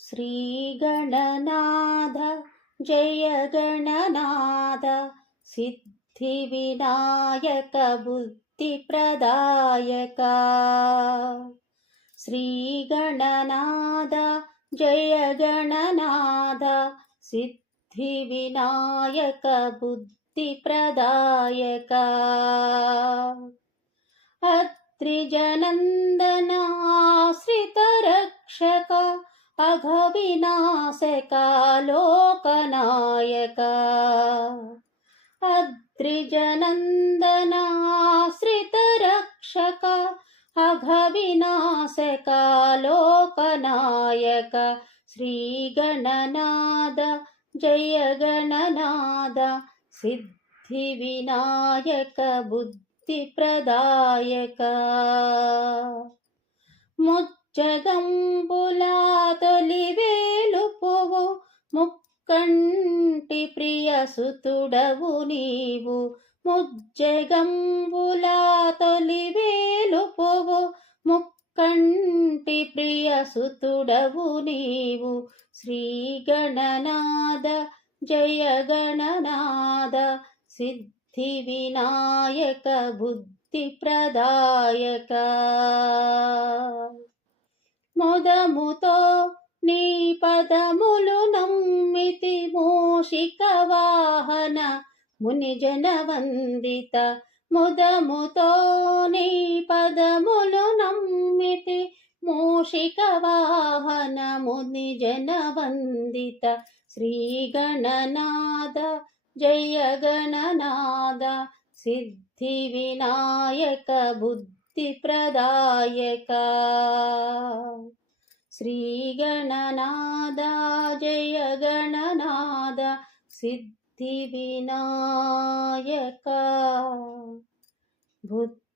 श्रीगणनाथ जय गणनाथ सिद्धिविनायक बुद्धिप्रदायक श्रीगणनाथ जय गणनाथ सिद्धिविनायक बुद्धिप्रदायक अत्रिजनन्दनाश्रितरक्षक अघविनाशका लोकनायक अत्रिजनन्दनाश्रितरक्षक अघविनाशका लोकनायक श्रीगणनाथ जय गणनाथ सिद्धिविनायक बुद्धिप्रदायक ముజ్జగంబులా తొలివేలుపువు ముక్కంటి ప్రియసుతుడవు నీవు ముజ్జగంబులా తొలివేలుపువు ముక్కంటి ప్రియసుతుడవు నీవు శ్రీగణనాథ జయ గణనాథ సిద్ధివినాయక బుద్ధిప్రదాయక మొదముతో నీ పదములు నమ్మితి మూషిక వాహన మునిజన వందిత ముదముతో నీ పదములు నమ్మితి మూషిక వాహన మునిజన వందిత శ్రీగణనాథ జయ గణనాథ సిద్ధివినాయక బుద్ధిప్రదాయక శ్రీగణనాథ జయ గణనాథ సిద్ధివినాయక బుద్ధిప్రదాయక